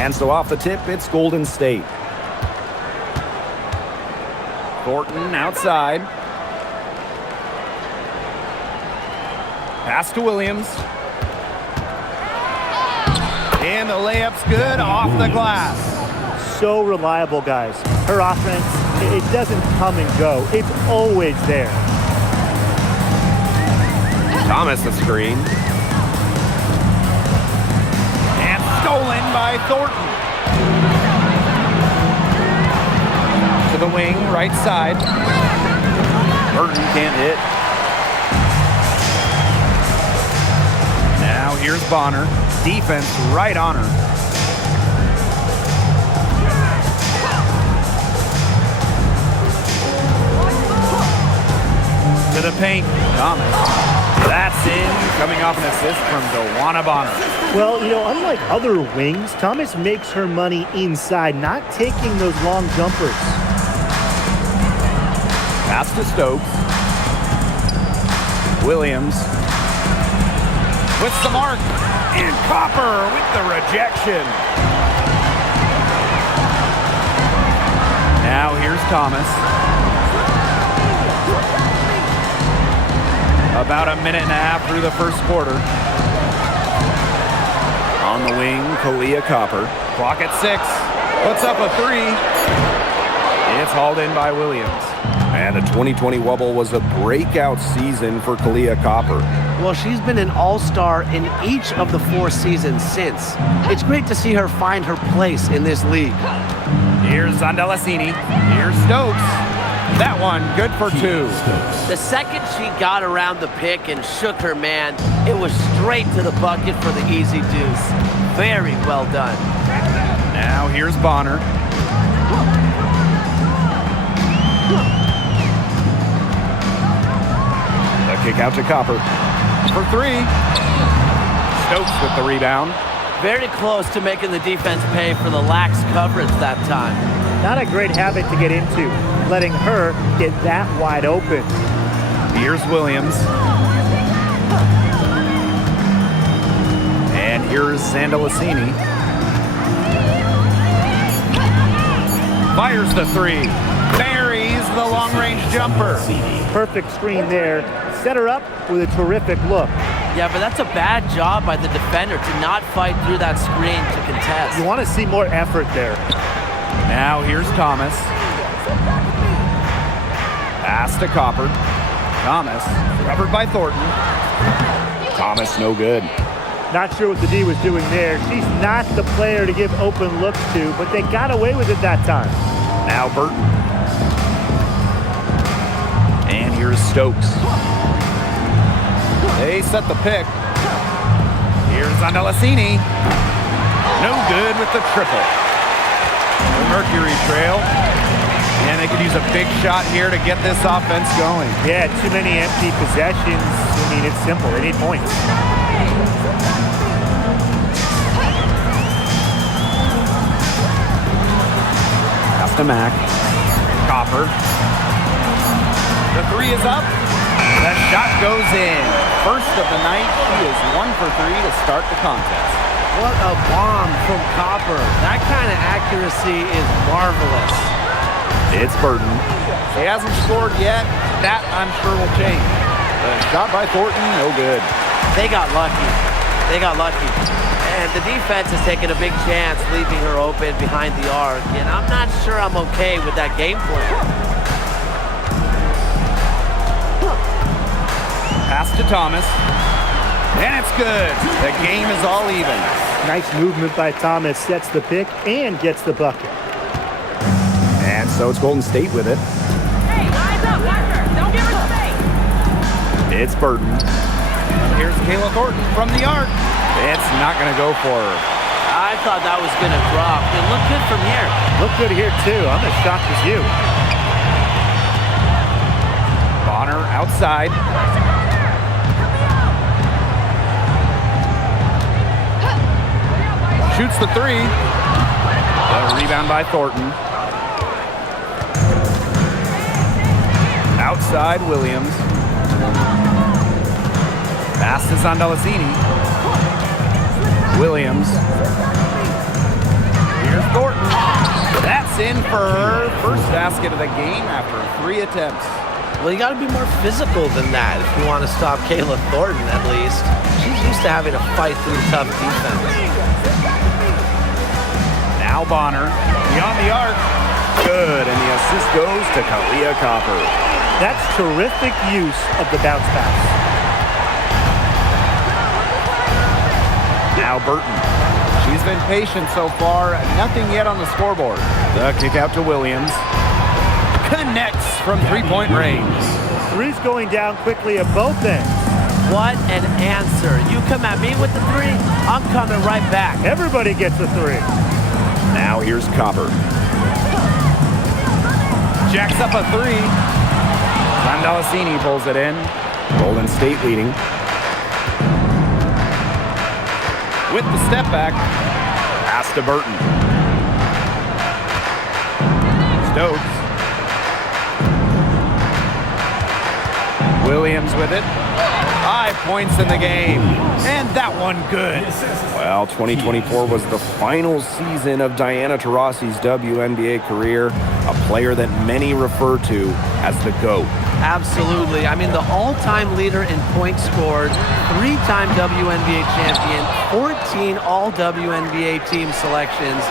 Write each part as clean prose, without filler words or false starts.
And so off the tip, it's Golden State. Thornton outside. Pass to Williams. And the layup's good off the glass. So reliable, guys. Her offense, it doesn't come and go. It's always there. Thomas the screen. And stolen by Thornton. To the wing, right side. Burton can't hit. Now here's Bonner. Defense right on her. To the paint. Thomas. That's in. Coming off an assist from DeWanna Bonner. Well, unlike other wings, Thomas makes her money inside, not taking those long jumpers. Pass to Stokes. Williams. With the mark. And Copper with the rejection. Now here's Thomas. About a minute and a half through the first quarter. On the wing, Kalia Copper. Clock at 6. Puts up a 3. It's hauled in by Williams. And the 2020 Wubble was a breakout season for Kalia Copper. Well, she's been an all-star in each of the 4 seasons since. It's great to see her find her place in this league. Here's Zandalasini. Here's Stokes. That one, good for 2. The second she got around the pick and shook her man, it was straight to the bucket for the easy deuce. Very well done. Now here's Bonner. The kick out to Copper. For 3. Stokes with the rebound. Very close to making the defense pay for the lax coverage that time. Not a great habit to get into, letting her get that wide open. Here's Williams. And here's Zandalasini. Fires the 3. Buries the long-range jumper. Perfect screen there. Set her up with a terrific look. Yeah, but that's a bad job by the defender to not fight through that screen to contest. You want to see more effort there. Now here's Thomas. Pass to Copper. Thomas, covered by Thornton. Thomas, no good. Not sure what the D was doing there. She's not the player to give open looks to, but they got away with it that time. Now Burton. And here's Stokes. They set the pick. Here's Zandalasini. No good with the triple. The Mercury trail. And they could use a big shot here to get this offense going. Yeah, too many empty possessions. I mean, it's simple. They need points. Pass to Mack. Copper. The 3 is up. The shot goes in. First of the night. She is 1 for 3 to start the contest. What a bomb from Copper. That kind of accuracy is marvelous. It's Burton. She hasn't scored yet. That, I'm sure, will change. The shot by Thornton, no good. They got lucky. They got lucky. And the defense has taken a big chance leaving her open behind the arc. And I'm not sure I'm okay with that game plan. Pass to Thomas. And it's good. The game is all even. Nice movement by Thomas. Sets the pick and gets the bucket. And so it's Golden State with it. Hey, eyes up, Walker. Don't give her space. It's Burton. Here's Kayla Thornton from the arc. It's not going to go for her. I thought that was going to drop. It looked good from here. Look good here, too. I'm as shocked as you. Bonner outside. Shoots the 3. A rebound by Thornton. Outside Williams. Pass to Zandalasini. Williams. in for her first basket of the game after 3 attempts. Well, you got to be more physical than that if you want to stop Kayla Thornton, at least. She's used to having to fight through tough defense. Now Bonner, beyond the arc. Good, and the assist goes to Kalia Copper. That's terrific use of the bounce pass. Now Burton. She's been patient so far. Nothing yet on the scoreboard. The kick out to Williams. Connects from three-point range. Three's going down quickly at both ends. What an answer. You come at me with the 3, I'm coming right back. Everybody gets a 3. Now here's Copper. Jacks up a 3. Sandalasini pulls it in. Golden State leading. With the step back. Pass to Burton. Stokes. Williams with it. 5 points in the game. And that one good. Well, 2024 was the final season of Diana Taurasi's WNBA career, a player that many refer to as the GOAT. Absolutely. I mean, the all-time leader in points scored, 3-time WNBA champion, 14 all-WNBA team selections,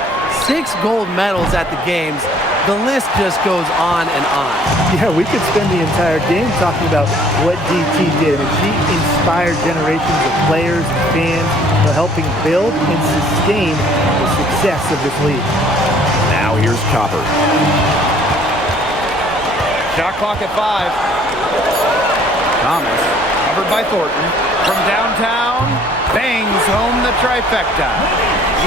6 gold medals at the games. The list just goes on and on. Yeah, we could spend the entire game talking about what DT did. And she inspired generations of players and fans, helping build and sustain the success of this league. Now here's Copper. Shot clock at 5. Thomas, covered by Thornton. From downtown, bangs home the trifecta.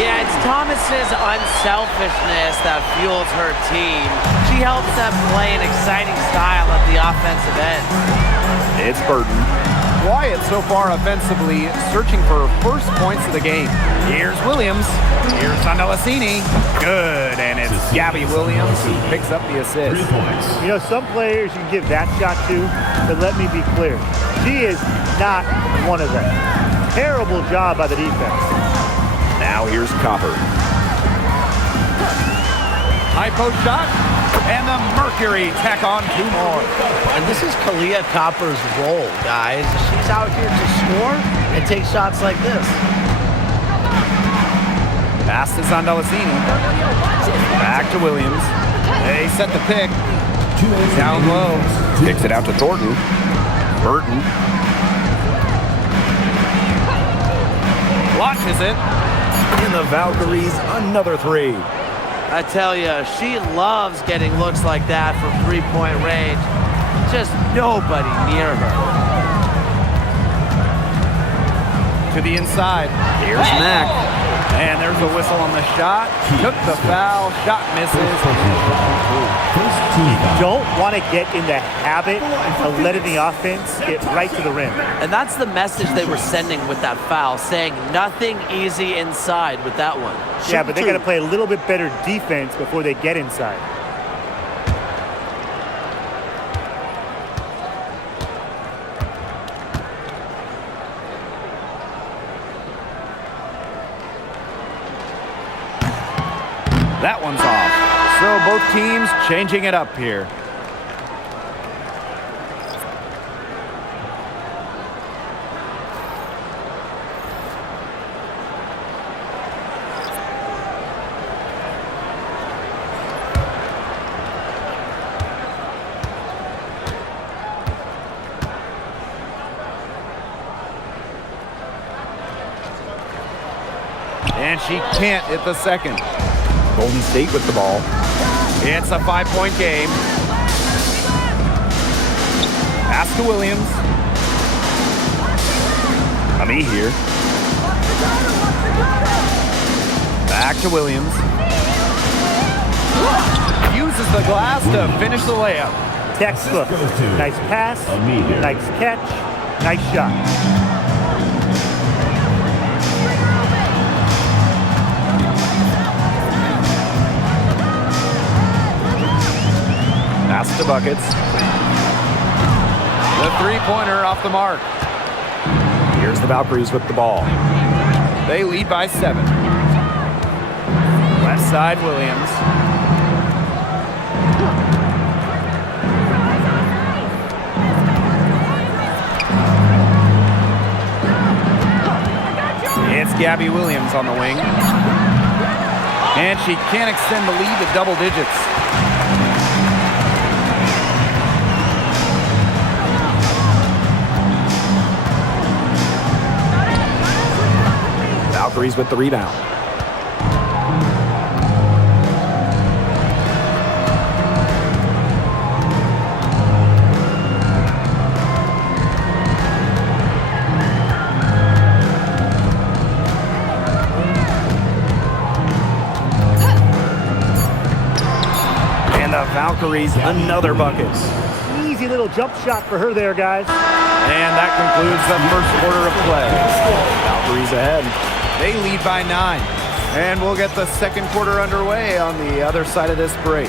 Yeah, it's Thomas's unselfishness that fuels her team. She helps them play an exciting style at the offensive end. It's Burton. Quiet so far offensively, searching for her first points of the game. Here's Williams. Here's Sandalasini. Good, and it's Gabby Williams who picks up the assist. 3 points. You know, some players you can give that shot to, but let me be clear. She is not one of them. Terrible job by the defense. Now here's Copper. High post shot, and the Mercury tack on 2 more. And this is Kalia Copper's role, guys. She's out here to score and take shots like this. Pass to Sandalasini. Back to Williams. They set the pick. Down low. Kicks it out to Thornton. Burton. Launches it. And the Valkyries, another 3. I tell you, she loves getting looks like that from 3-point range. Just nobody near her. To the inside. Here's Mack. And there's a whistle on the shot. Took the foul. Shot misses. Don't want to get in the habit of letting the offense get right to the rim. And that's the message they were sending with that foul, saying nothing easy inside with that one. Yeah, but they got to play a little bit better defense before they get inside. That one's off. So both teams changing it up here. And she can't hit the second. Golden State with the ball. It's a 5-point game. Pass to Williams. Ami here. Back to Williams. Uses the glass to finish the layup. Textbook. Nice pass, nice catch, nice shot. Pass to buckets. The 3-pointer off the mark. Here's the Valkyries with the ball. They lead by 7. Left side, Williams. Gabby Williams on the wing. And she can't extend the lead to double digits. Valkyries with the rebound. Valkyries, another bucket. Easy little jump shot for her there, guys. And that concludes the first quarter of play. Valkyries ahead. They lead by 9. And we'll get the second quarter underway on the other side of this break.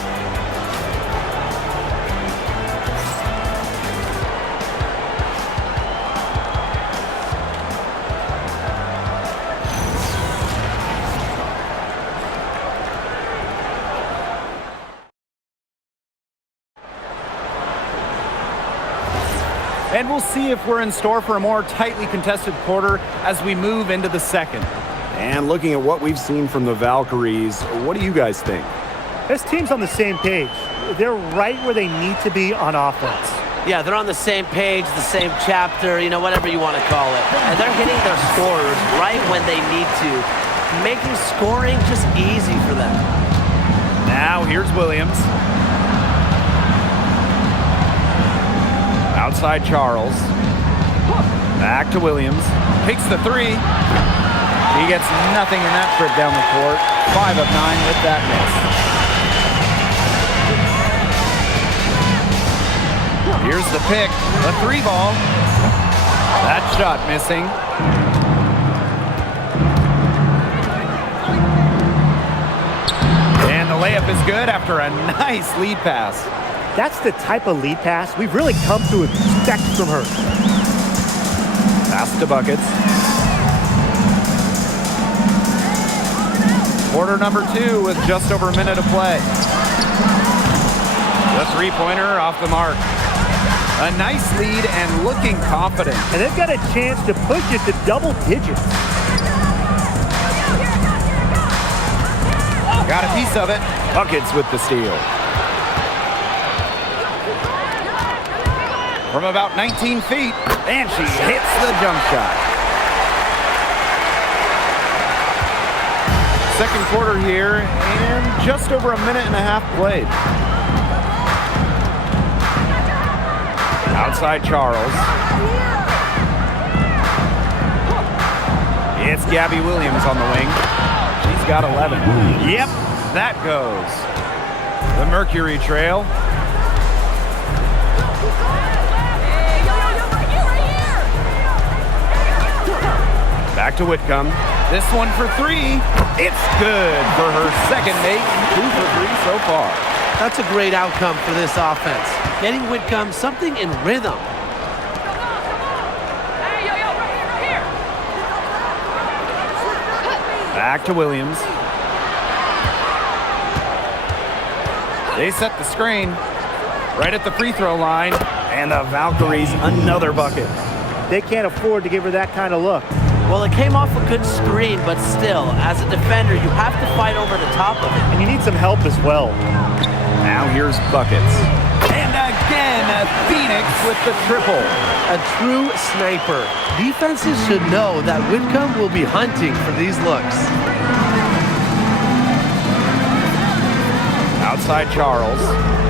And we'll see if we're in store for a more tightly contested quarter as we move into the second. And looking at what we've seen from the Valkyries, what do you guys think? This team's on the same page. They're right where they need to be on offense. Yeah, they're on the same page, the same chapter, you know, whatever you want to call it. And they're hitting their scorers right when they need to, making scoring just easy for them. Now here's Williams. Outside Charles. Back to Williams. Takes the 3. He gets nothing in that trip down the court. 5 of 9 with that miss. Here's the pick. The 3 ball. That shot missing. And the layup is good after a nice lead pass. That's the type of lead pass we've really come to expect from her. Pass to buckets. Quarter number 2 with just over a minute of play. The 3-pointer off the mark. A nice lead and looking confident. And they've got a chance to push it to double digits. Got a piece of it. Buckets with the steal. From about 19 feet, and she hits the jump shot. Second quarter here, and just over a minute and a half played. Outside Charles. It's Gabby Williams on the wing. She's got 11. Yep, that goes. The Mercury trail. Back to Whitcomb. This one for 3. It's good for her second make. 2 for 3 so far. That's a great outcome for this offense. Getting Whitcomb something in rhythm. Back to Williams. They set the screen right at the free throw line. And the Valkyries, another bucket. They can't afford to give her that kind of look. Well, it came off a good screen, but still, as a defender, you have to fight over the top of it. And you need some help as well. Now here's buckets. And again, Phoenix with the triple. A true sniper. Defenses should know that Whitcomb will be hunting for these looks. Outside Charles.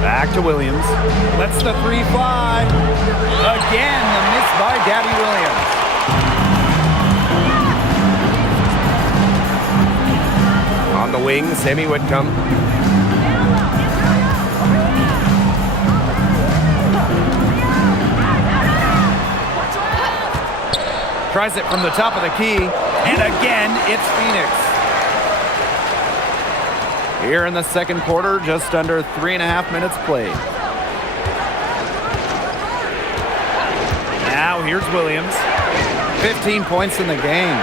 Back to Williams. Lets the 3 fly. Again, the miss by Gabby Williams. On the wing, Sammy Whitcomb. Tries it from the top of the key. And again, it's Phoenix. Here in the second quarter, just under 3.5 minutes played. Now here's Williams. 15 points in the game.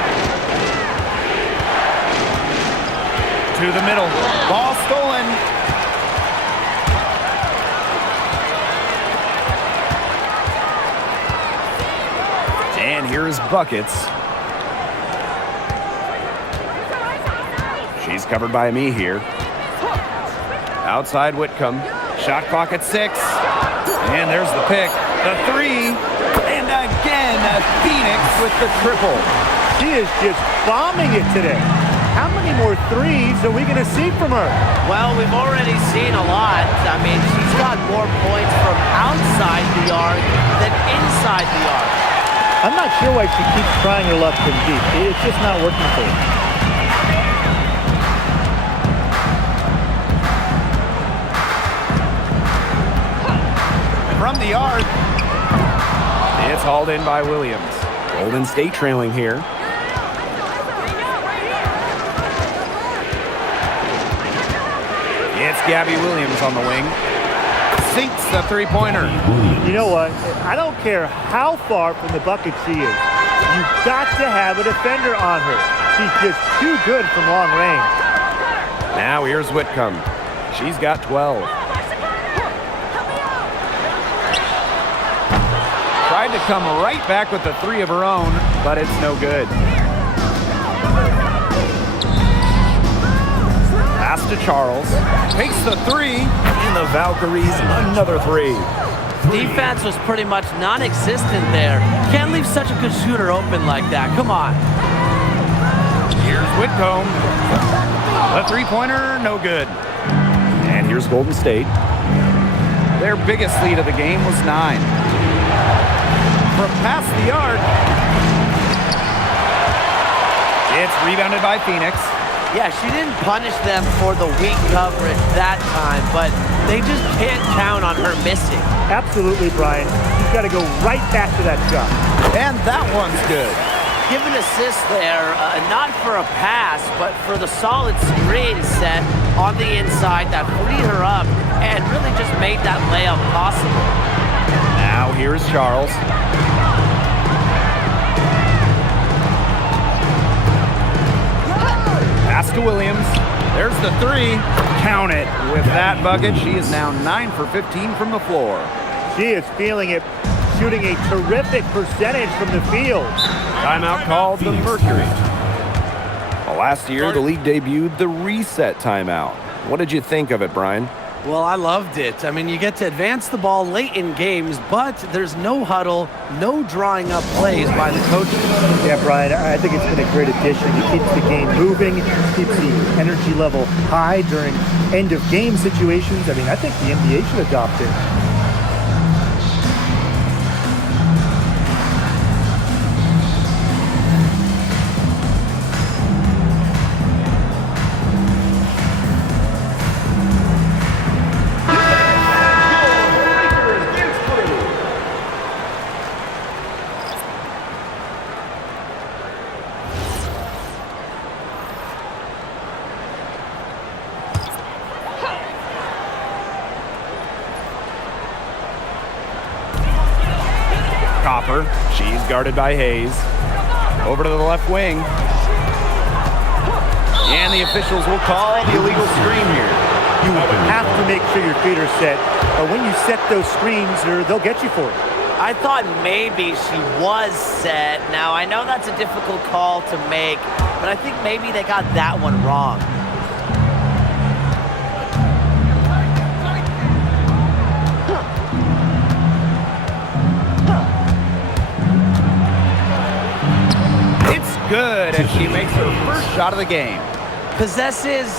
To the middle. Ball stolen. And here's buckets. She's covered by me here. Outside Whitcomb. Shot clock at 6. And there's the pick. The 3. And again, Phoenix with the triple. She is just bombing it today. How many more threes are we going to see from her? Well, we've already seen a lot. I mean, she's got more points from outside the arc than inside the arc. I'm not sure why she keeps trying her luck from deep. It's just not working for her. From the arc. It's hauled in by Williams. Golden State trailing here. It's Gabby Williams on the wing. Sinks the three-pointer. You know what? I don't care how far from the bucket she is. You've got to have a defender on her. She's just too good from long range. Now here's Whitcomb. She's got 12. Tried to come right back with the 3 of her own, but it's no good. Pass to Charles. Takes the 3. And the Valkyries, another 3. Defense was pretty much non-existent there. Can't leave such a good shooter open like that. Come on. Here's Whitcomb. The three-pointer, no good. And here's Golden State. Their biggest lead of the game was 9. From past the arc. It's rebounded by Phoenix. Yeah, she didn't punish them for the weak coverage that time, but they just can't count on her missing. Absolutely, Brian. She's got to go right back to that shot. And that one's good. Give an assist there, not for a pass, but for the solid screen set on the inside that freed her up and really just made that layup possible. Now here's Charles. Pass to Williams. There's the 3. Count it. With that bucket, she is now 9 for 15 from the floor. She is feeling it, shooting a terrific percentage from the field. Timeout called the Mercury. Well, last year, the league debuted the reset timeout. What did you think of it, Brian? Well, I loved it. I mean, you get to advance the ball late in games, but there's no huddle, no drawing up plays by the coaches. Yeah, Brian, I think it's been a great addition. It keeps the game moving, keeps the energy level high during end-of-game situations. I mean, I think the NBA should adopt it. Copper. She's guarded by Hayes. Over to the left wing. And the officials will call the illegal screen here. You have to make sure your feet are set. But when you set those screens, they'll get you for it. I thought maybe she was set. Now, I know that's a difficult call to make, but I think maybe they got that one wrong. Good, and she makes her first shot of the game. Possesses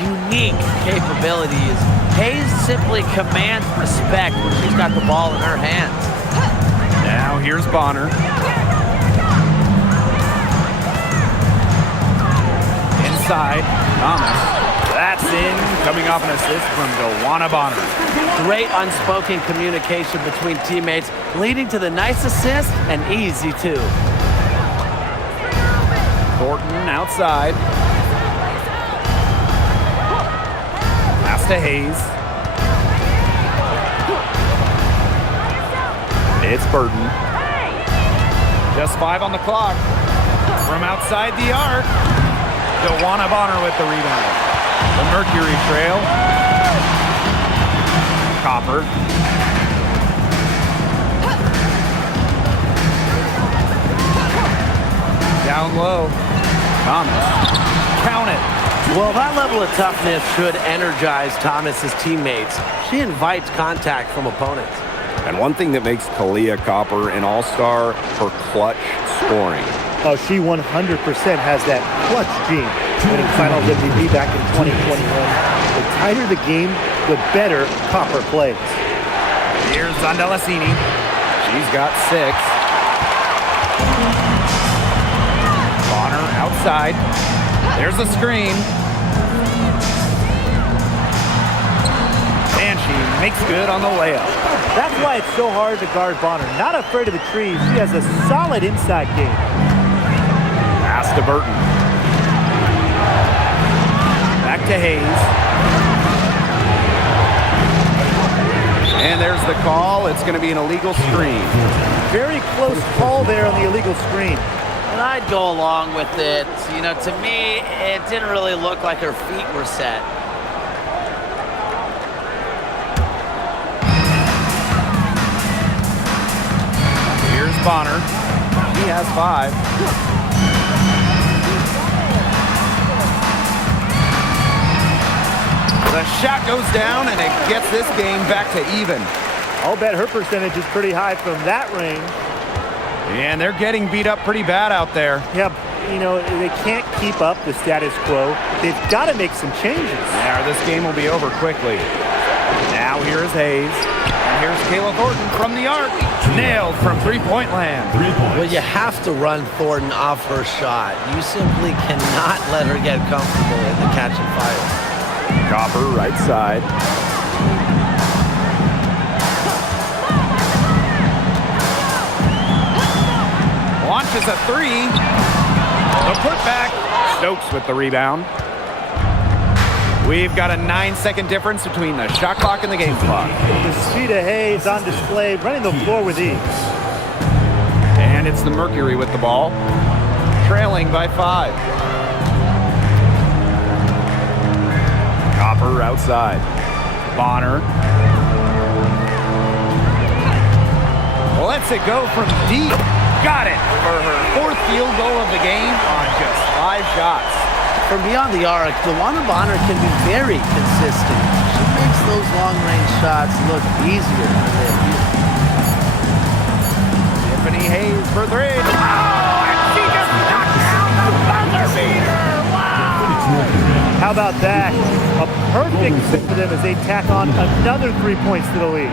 unique capabilities. Hayes simply commands respect when she's got the ball in her hands. Now here's Bonner. Inside, Thomas. That's in, coming off an assist from Joanna Bonner. Great unspoken communication between teammates, leading to the nice assist and easy two. Thornton outside. Pass to Hayes. It's Burton. Just 5 on the clock. From outside the arc. Joanna Bonner with the rebound. The Mercury trail. Copper. Down low. Thomas. Count it. Well, that level of toughness should energize Thomas's teammates. She invites contact from opponents. And one thing that makes Kalia Copper an all-star, her clutch scoring. Oh, she 100% has that clutch gene, winning Finals MVP back in 2021. The tighter the game, the better Copper plays. Here's Zondelasini. She's got 6. Bonner outside. There's a screen. And she makes good on the layup. That's why it's so hard to guard Bonner. Not afraid of the trees. She has a solid inside game. Pass to Burton. Back to Hayes. And there's the call. It's going to be an illegal screen. Very close call there on the illegal screen. And I'd go along with it. You know, to me, it didn't really look like her feet were set. Here's Bonner. He has 5. The shot goes down, and it gets this game back to even. I'll bet her percentage is pretty high from that range. And they're getting beat up pretty bad out there. Yeah, you know, they can't keep up the status quo. They've got to make some changes. Yeah, this game will be over quickly. Now here's Hayes. And here's Kayla Thornton from the arc. Nailed from three-point land. 3 points. Well, you have to run Thornton off her shot. You simply cannot let her get comfortable in the catch and fire. Copper right side. Launches a 3. The putback. Stokes with the rebound. We've got a 9-second difference between the shot clock and the game clock. The speed of Hayes on display, running the floor with ease. And it's the Mercury with the ball, trailing by 5. Copper outside. Bonner. Lets it go from deep. Got it for her 4th field goal of the game on just 5 shots. From beyond the arc, DeWanna Bonner can be very consistent. She makes those long-range shots look easier than they appear. Tiffany Hayes for 3. Oh, and she just knocked down the buzzer beater. Wow. How about that? A perfect fit for them as they tack on another 3 points to the lead.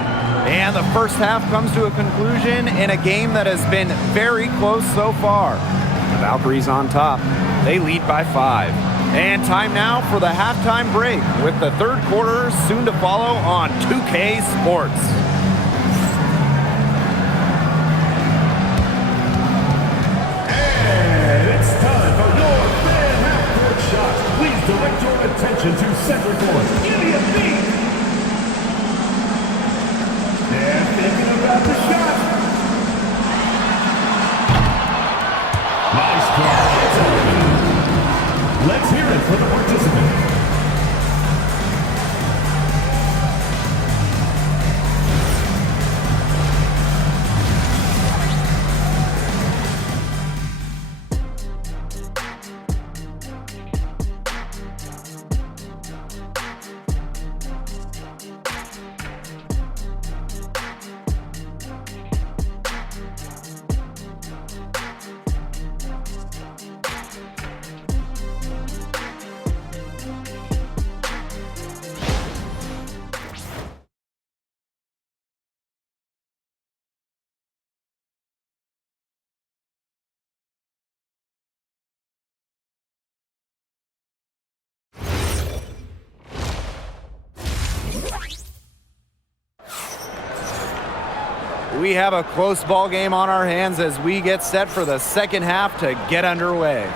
And the first half comes to a conclusion in a game that has been very close so far. The Valkyries on top. They lead by 5. And time now for the halftime break with the 3rd quarter soon to follow on 2K Sports. And it's time for your fan half-court shot. Please direct your attention to center court. Give me a beat. They're thinking about the shot. Nice call. Let's hear it for the participant. We have a close ball game on our hands as we get set for the second half to get underway.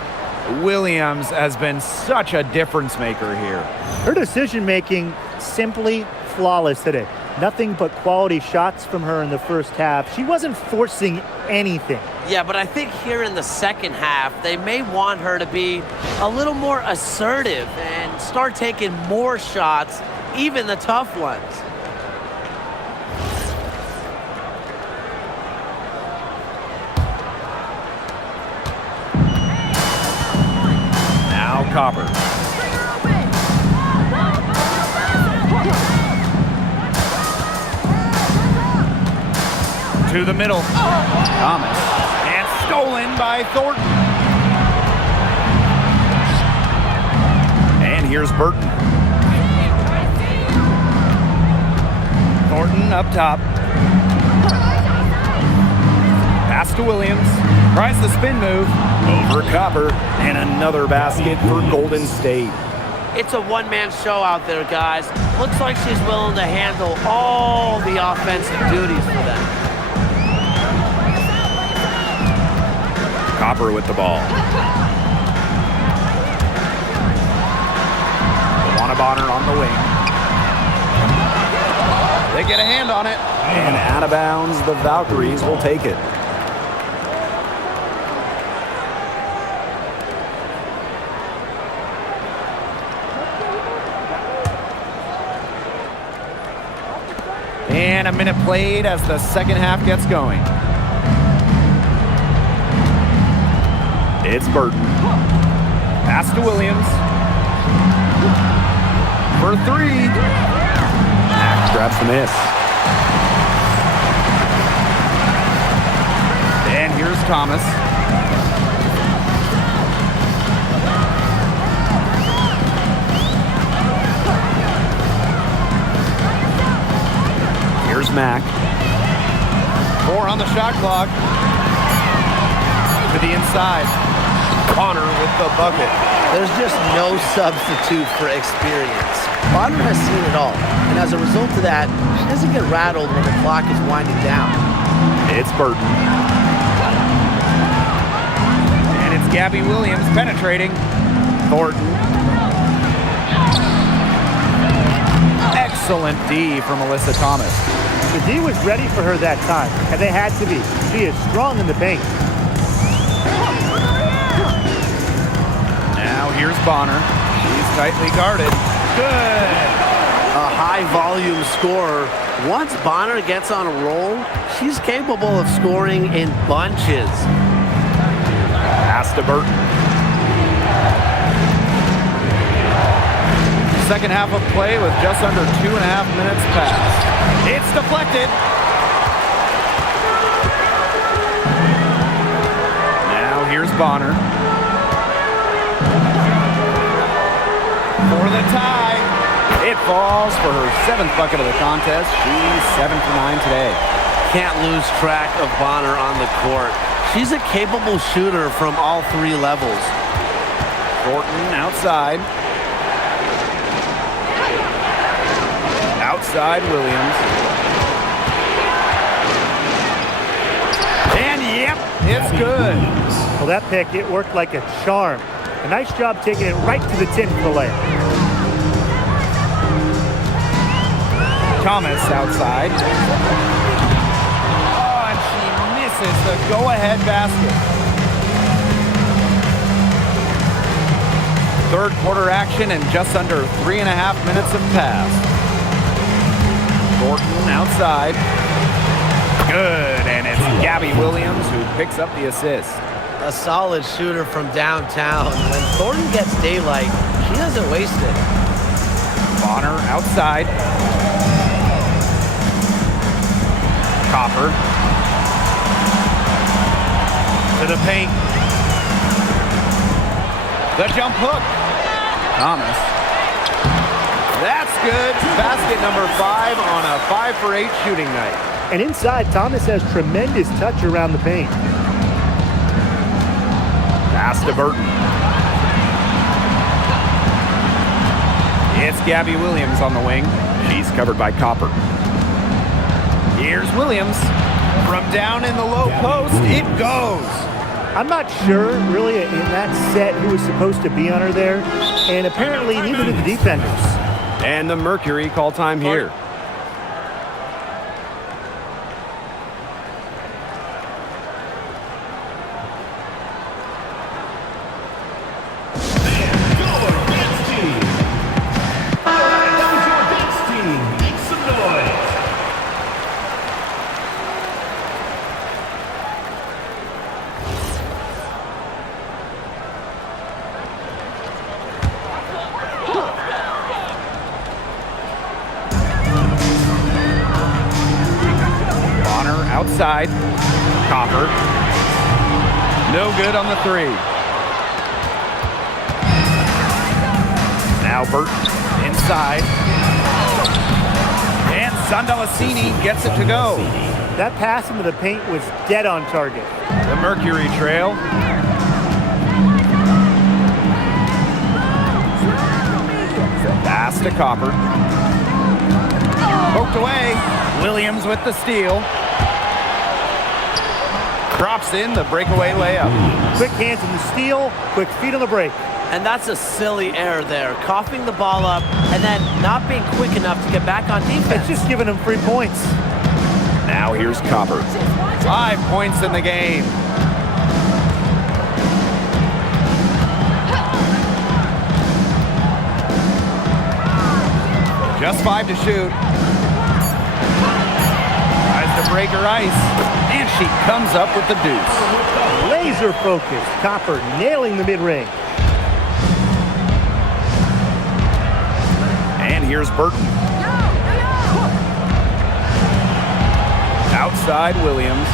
Williams has been such a difference maker here. Her decision-making simply flawless today. Nothing but quality shots from her in the first half. She wasn't forcing anything. Yeah, but I think here in the second half, they may want her to be a little more assertive and start taking more shots, even the tough ones. Now Copper. To the middle. Thomas. And stolen by Thornton. And here's Burton. Thornton up top. Pass to Williams. Tries the spin move. Over Copper. And another basket for Golden State. It's a one-man show out there, guys. Looks like she's willing to handle all the offensive duties for them. Copper with the ball. Bonner on the wing. They get a hand on it. And out of bounds, the Valkyries will take it. And a minute played as the second half gets going. It's Burton. Pass to Williams. For three. Mack grabs the miss. And here's Thomas. Here's Mack. 4 on the shot clock. To the inside. Connor with the bucket. There's just no substitute for experience. Bonner has seen it all, and as a result of that, she doesn't get rattled when the clock is winding down. It's Burton. And it's Gabby Williams penetrating. Thornton. Excellent D from Alyssa Thomas. The D was ready for her that time, and they had to be. She is strong in the paint. Now here's Bonner. She's tightly guarded. Good. A high-volume scorer. Once Bonner gets on a roll, she's capable of scoring in bunches. Pass to Burton. Second half of play with just under 2.5 minutes passed. It's deflected. Now here's Bonner. For the tie. It falls for her 7th bucket of the contest. She's 7 for 9 today. Can't lose track of Bonner on the court. She's a capable shooter from all 3 levels. Thornton outside. Outside Williams. And yep, it's good. Well, that pick, it worked like a charm. A nice job taking it right to the tin for the layup. Thomas outside. Oh, and she misses the go-ahead basket. Third quarter action and just under 3.5 minutes have passed. Thornton outside. Good, and it's Gabby Williams who picks up the assist. A solid shooter from downtown. When Thornton gets daylight, she doesn't waste it. Bonner outside. Copper. To the paint. The jump hook. Thomas. That's good. Basket number 5 on a 5 for 8 shooting night. And inside, Thomas has tremendous touch around the paint. Pass to Burton. It's Gabby Williams on the wing. She's covered by Copper. Here's Williams. From down in the low post, it goes. I'm not sure, really, in that set who was supposed to be on her there. And apparently, neither did the defenders. And the Mercury call time here. inside. Copper. No good on the three. Now Burton inside. And Sandalacini gets it to go. That pass into the paint was dead on target. The Mercury trail. Pass to Copper. Poked away. Williams with the steal. Drops in the breakaway layup. Quick hands in the steal, quick feet on the break. And that's a silly error there. Coughing the ball up and then not being quick enough to get back on defense. It's just giving them 3 points. Now here's Copper. 5 points in the game. Just 5 to shoot. Tries to break her ice. And she comes up with the deuce. Laser focus. Copper nailing the mid-range. And here's Burton. Outside Williams.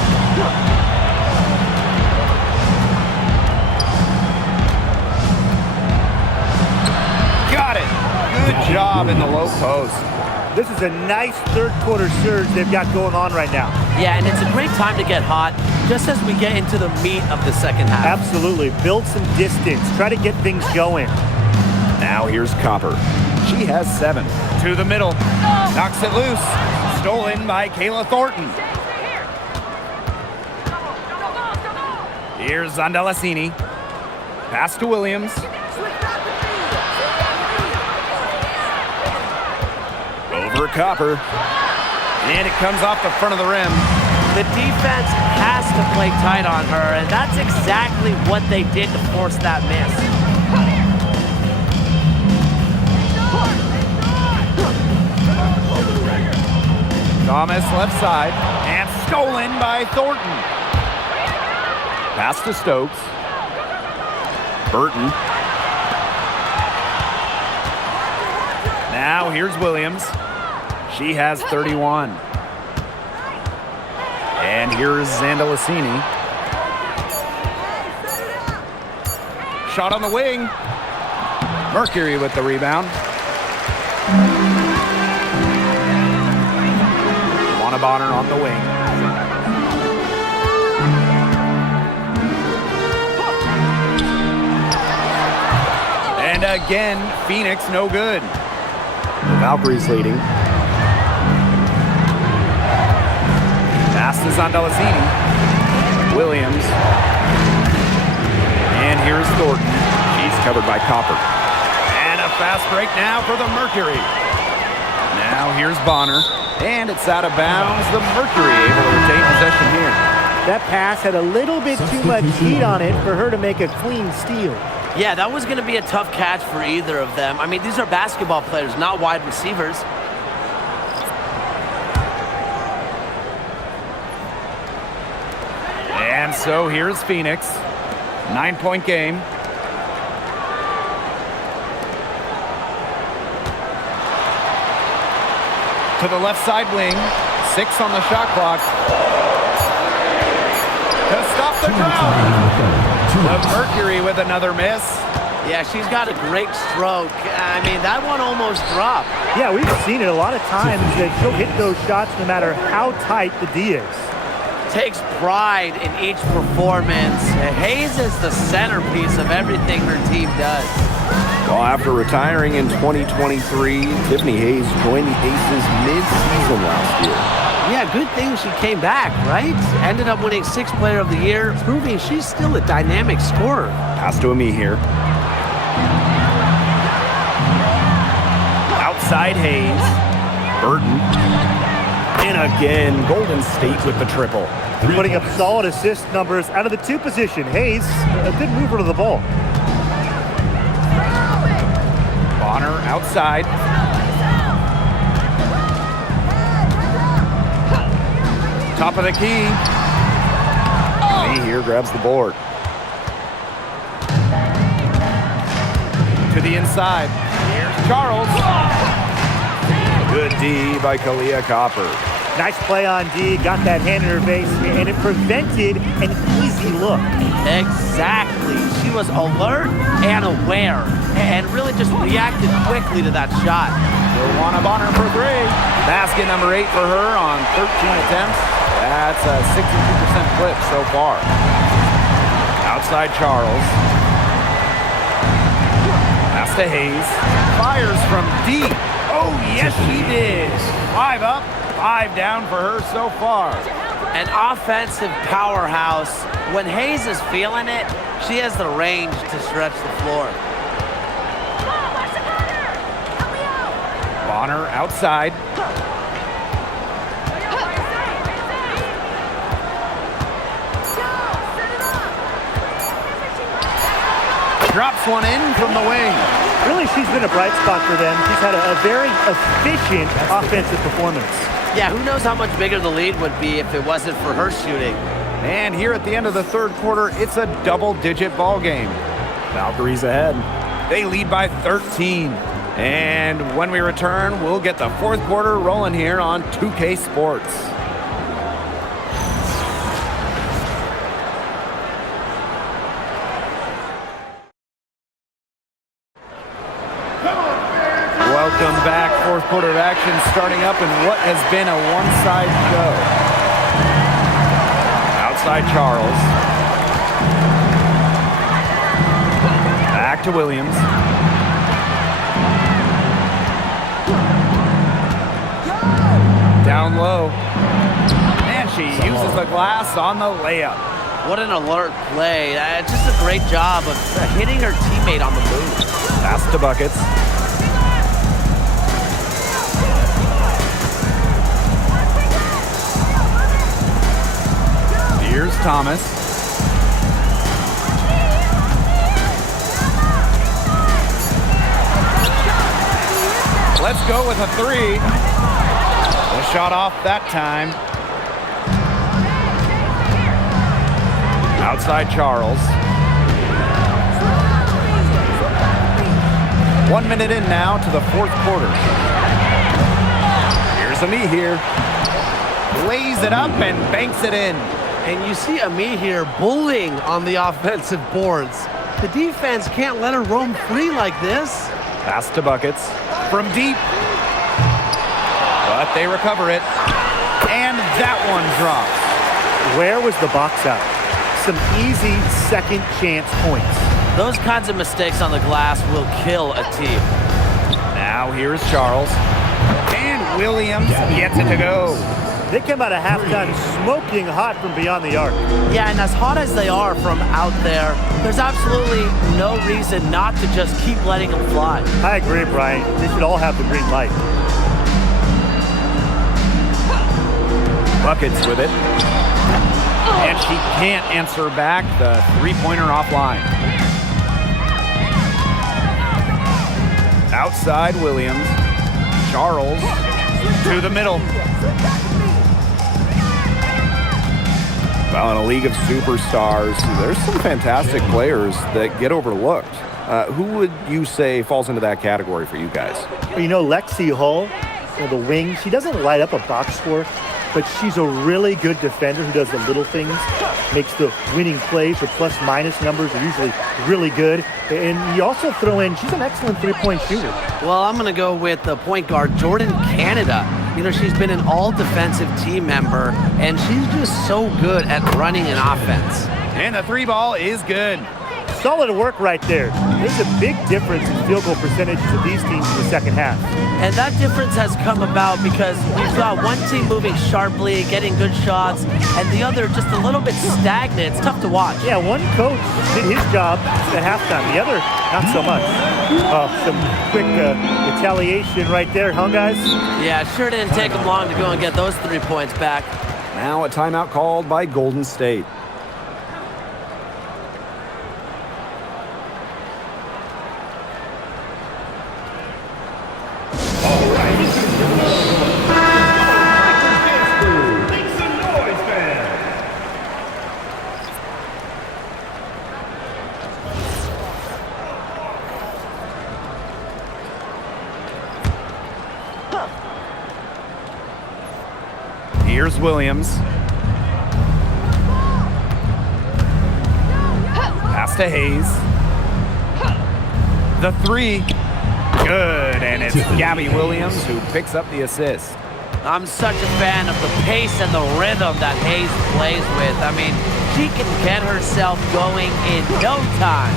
Got it. Good job in the low post. This is a nice third quarter surge they've got going on right now. Yeah, and it's a great time to get hot just as we get into the meat of the second half. Absolutely. Build some distance. Try to get things going. Now here's Copper. She has 7. To the middle. Knocks it loose. Stolen by Kayla Thornton. Here's Zandalacini. Pass to Williams. Over Copper. And it comes off the front of the rim. The defense has to play tight on her, and that's exactly what they did to force that miss. Thomas left side. And stolen by Thornton. Pass to Stokes. Burton. Now here's Williams. She has 31. And here's Zandalacini. Shot on the wing. Mercury with the rebound. Bonner on the wing. And again, Phoenix no good. The Valkyries leading. Pass to Zandalacini. Williams. And here's Thornton. She's covered by Copper. And a fast break now for the Mercury. Now here's Bonner. And it's out of bounds. The Mercury able to retain possession here. That pass had a little bit too much heat on it for her to make a clean steal. Yeah, that was going to be a tough catch for either of them. I mean, these are basketball players, not wide receivers. And so here's Phoenix. 9-point game. To the left side wing. 6 on the shot clock. To stop the drought. The Mercury with another miss. Yeah, she's got a great stroke. I mean, that one almost dropped. Yeah, we've seen it a lot of times that she'll hit those shots no matter how tight the D is. Takes pride in each performance. Hayes is the centerpiece of everything her team does. Well, after retiring in 2023, Tiffany Hayes joined the Aces mid-season last year. Yeah, good thing she came back, right? Ended up winning 6th Player of the Year, proving she's still a dynamic scorer. Pass to Ami here. Outside Hayes. Burton. And again, Golden State with the triple. Putting up solid assist numbers out of the 2 position. Hayes, a good mover to the ball. Bonner outside. Top of the key. Lee here grabs the board. To the inside. Here's Charles. Good D by Kalia Copper. Nice play on D, got that hand in her face, and it prevented an easy look. Exactly. She was alert and aware and really just reacted quickly to that shot. Joanna Bonner for three. Basket number 8 for her on 13 attempts. That's a 62% clip so far. Outside Charles. Pass to Hayes. Fires from deep. Oh, yes, she did. 5 up, 5 down for her so far. An offensive powerhouse. When Hayes is feeling it, she has the range to stretch the floor. Bonner outside. Drops one in from the wing. Really, she's been a bright spot for them. She's had a very efficient offensive performance. Yeah, who knows how much bigger the lead would be if it wasn't for her shooting. And here at the end of the third quarter, it's a double-digit ball game. Valkyries ahead. They lead by 13. And when we return, we'll get the fourth quarter rolling here on 2K Sports. Welcome back. Fourth quarter of action starting up in what has been a one-side show. Outside Charles. Back to Williams. Down low. And she uses the glass on the layup. What an alert play. Just a great job of hitting her teammate on the move. Pass to buckets. Here's Thomas. Let's go with a three. The shot off that time. Outside Charles. 1 minute in now to the fourth quarter. Here's Ami here. Lays it up and banks it in. And you see Ami here bullying on the offensive boards. The defense can't let her roam free like this. Pass to buckets from deep. But they recover it. And that one drops. Where was the box out? Some easy second chance points. Those kinds of mistakes on the glass will kill a team. Now here's Charles. And Williams gets it to go. They came out of halftime smoking hot from beyond the arc. Yeah, and as hot as they are from out there, there's absolutely no reason not to just keep letting them fly. I agree, Brian. They should all have the green light. Buckets with it. And she can't answer back the three-pointer offline. Outside Williams. Charles to the middle. Well, in a league of superstars, there's some fantastic players that get overlooked. Who would you say falls into that category for you guys? You know, Lexi Hull, the wing, she doesn't light up a box score, but she's a really good defender who does the little things, makes the winning plays. Her plus-minus numbers are usually really good. And you also throw in, she's an excellent three-point shooter. Well, I'm going to go with the point guard, Jordan Canada. You know, she's been an all-defensive team member, and she's just so good at running an offense. And the three ball is good. Solid work right there. There's a big difference in field goal percentages of these teams in the second half. And that difference has come about because we've got one team moving sharply, getting good shots, and the other just a little bit stagnant. It's tough to watch. Yeah, one coach did his job at halftime. The other, not so much. Some quick retaliation right there, huh, guys? Yeah, sure didn't take them long to go and get those 3 points back. Now a timeout called by Golden State. Here's Williams. Pass to Hayes. The three. Good, and it's Gabby Williams who picks up the assist. I'm such a fan of the pace and the rhythm that Hayes plays with. I mean, she can get herself going in no time.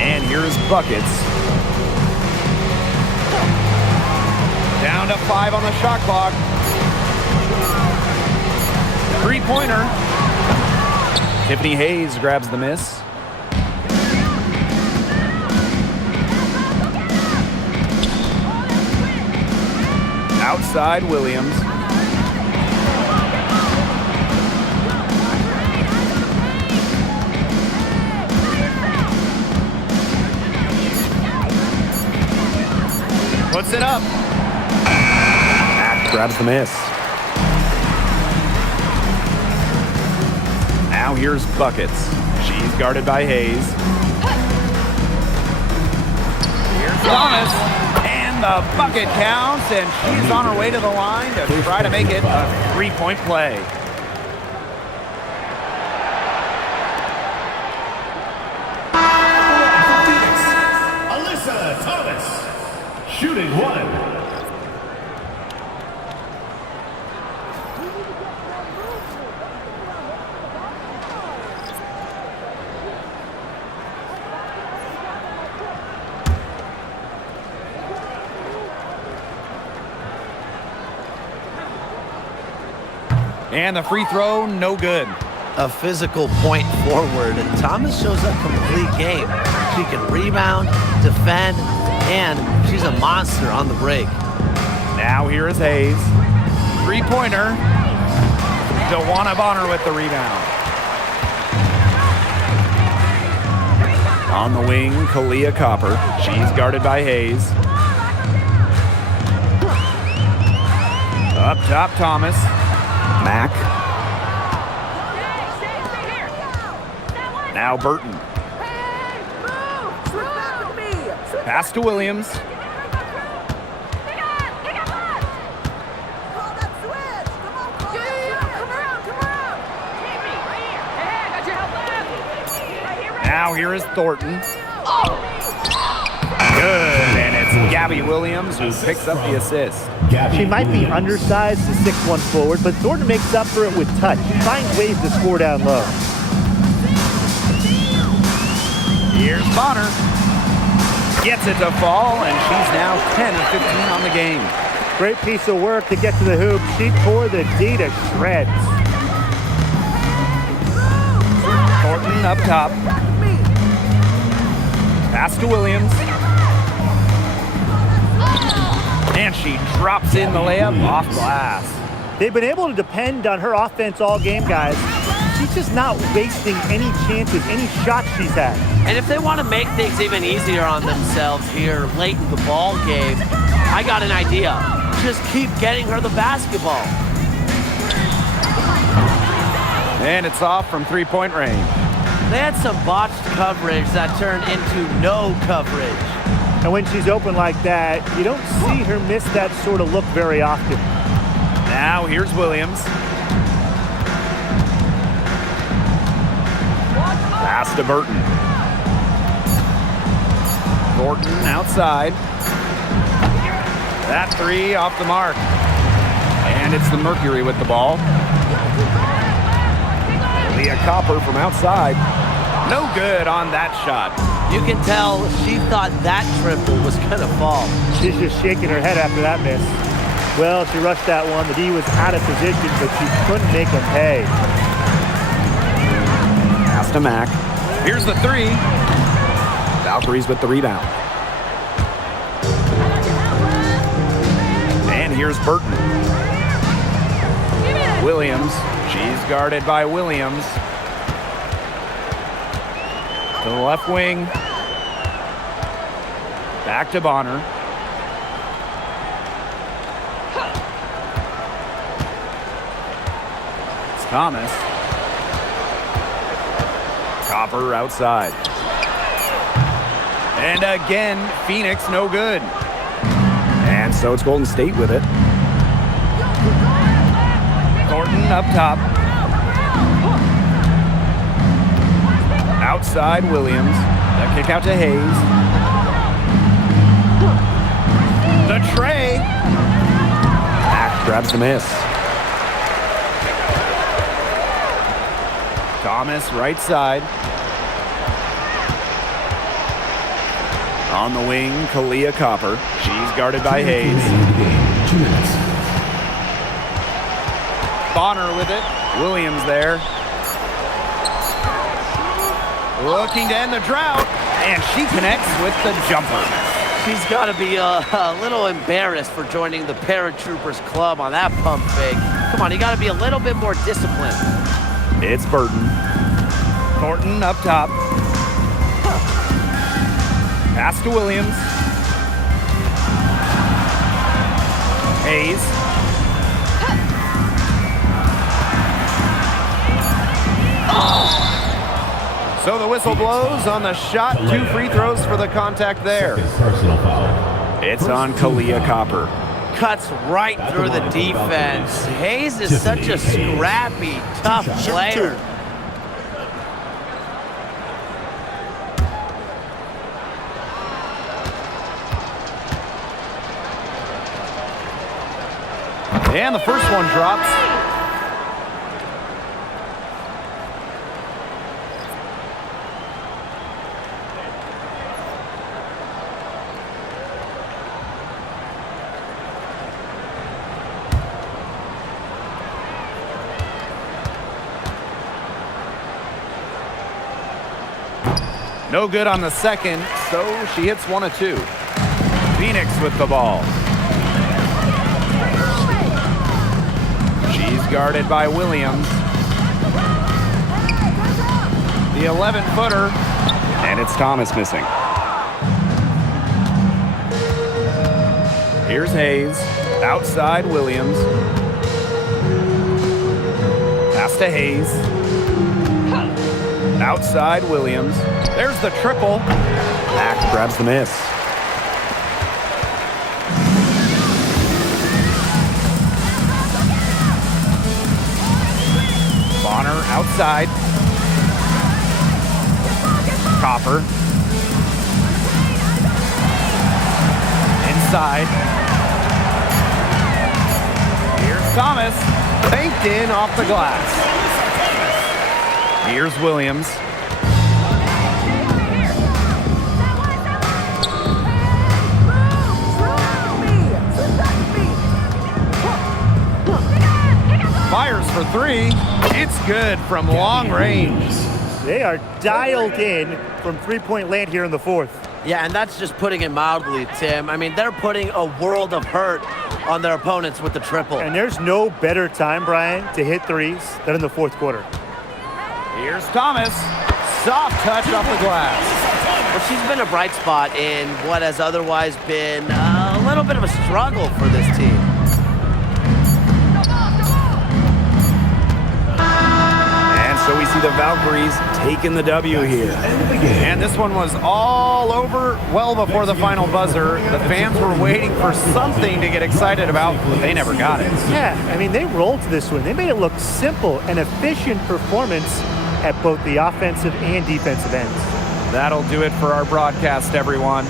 And here's Buckets. Down to 5 on the shot clock. Three-pointer. Tiffany Hayes grabs the miss. Outside Williams. Puts it up. Mack grabs the miss. Now here's Buckets. She's guarded by Hayes. Here's Thomas. And the bucket counts, and she's on her way to the line to try to make it a three-point play. Alyssa Thomas, shooting 1. And the free throw, no good. A physical point forward, and Thomas shows a complete game. She can rebound, defend, and she's a monster on the break. Now here is Hayes. Three-pointer. DeWanna Bonner with the rebound. On the wing, Kalia Copper. She's guarded by Hayes. Up top, Thomas. Mack. Now Burton. Pass to Williams. Now here is Thornton. Good, and it's Gabby Williams who picks up the assist. She might be undersized to 6'1" forward, but Thornton makes up for it with touch. She finds ways to score down low. Here's Bonner. Gets it to fall, and she's now 10 of 15 on the game. Great piece of work to get to the hoop. She tore the D to shreds. Thornton up top. Pass to Williams. And she drops in the layup off glass. They've been able to depend on her offense all game, guys. She's just not wasting any chances, any shots she's had. And if they want to make things even easier on themselves here late in the ball game, I got an idea. Just keep getting her the basketball. And it's off from three-point range. They had some botched coverage that turned into no coverage. And when she's open like that, you don't see her miss that sort of look very often. Now here's Williams. Pass to Burton. Thornton outside. That three off the mark. And it's the Mercury with the ball. Leah Copper from outside. No good on that shot. You can tell she thought that triple was gonna fall. She's just shaking her head after that miss. Well, she rushed that one. The D was out of position, but she couldn't make them pay. Pass to Mack. Here's the three. Valkyries with the rebound. And here's Burton. Williams. She's guarded by Williams. To the left wing. Back to Bonner. It's Thomas. Copper outside. And again, Phoenix no good. And So it's Golden State with it. Thornton up top. Outside Williams. The kick out to Hayes. The tray. Mack grabs the miss. Thomas right side. On the wing, Kalia Copper. She's guarded by Hayes. 2 minutes. Bonner with it. Williams there. Looking to end the drought. And she connects with the jumper. She's got to be a little embarrassed for joining the Paratroopers Club on that pump fake. Come on, you got to be a little bit more disciplined. It's Burton. Thornton up top. Pass to Williams. Hayes. So the whistle blows on the shot. 2 free throws for the contact there. Personal foul. It's on Kalia Copper. Cuts right through the defense. Hayes is such a scrappy, tough player. And the first one drops. No good on the second, so she hits 1 of 2. Phoenix with the ball. She's guarded by Williams. The 11-footer. And it's Thomas missing. Here's Hayes. Outside Williams. Pass to Hayes. Outside Williams. There's the triple. Mack grabs the miss. Bonner outside. Copper. Inside. Here's Thomas. Banked in off the glass. Here's Williams. Fires for 3. It's good from long range. They are dialed in from three-point land here in the fourth. Yeah, and that's just putting it mildly, Tim. I mean, they're putting a world of hurt on their opponents with the triple. And there's no better time, Brian, to hit threes than in the fourth quarter. Here's Thomas. Soft touch off the glass. Well, she's been a bright spot in what has otherwise been a little bit of a struggle for this team. And so we see the Valkyries taking the W here. And this one was all over well before the final buzzer. The fans were waiting for something to get excited about, but they never got it. Yeah, I mean, they rolled to this one. They made it look simple and efficient performance at both the offensive and defensive ends. That'll do it for our broadcast, everyone.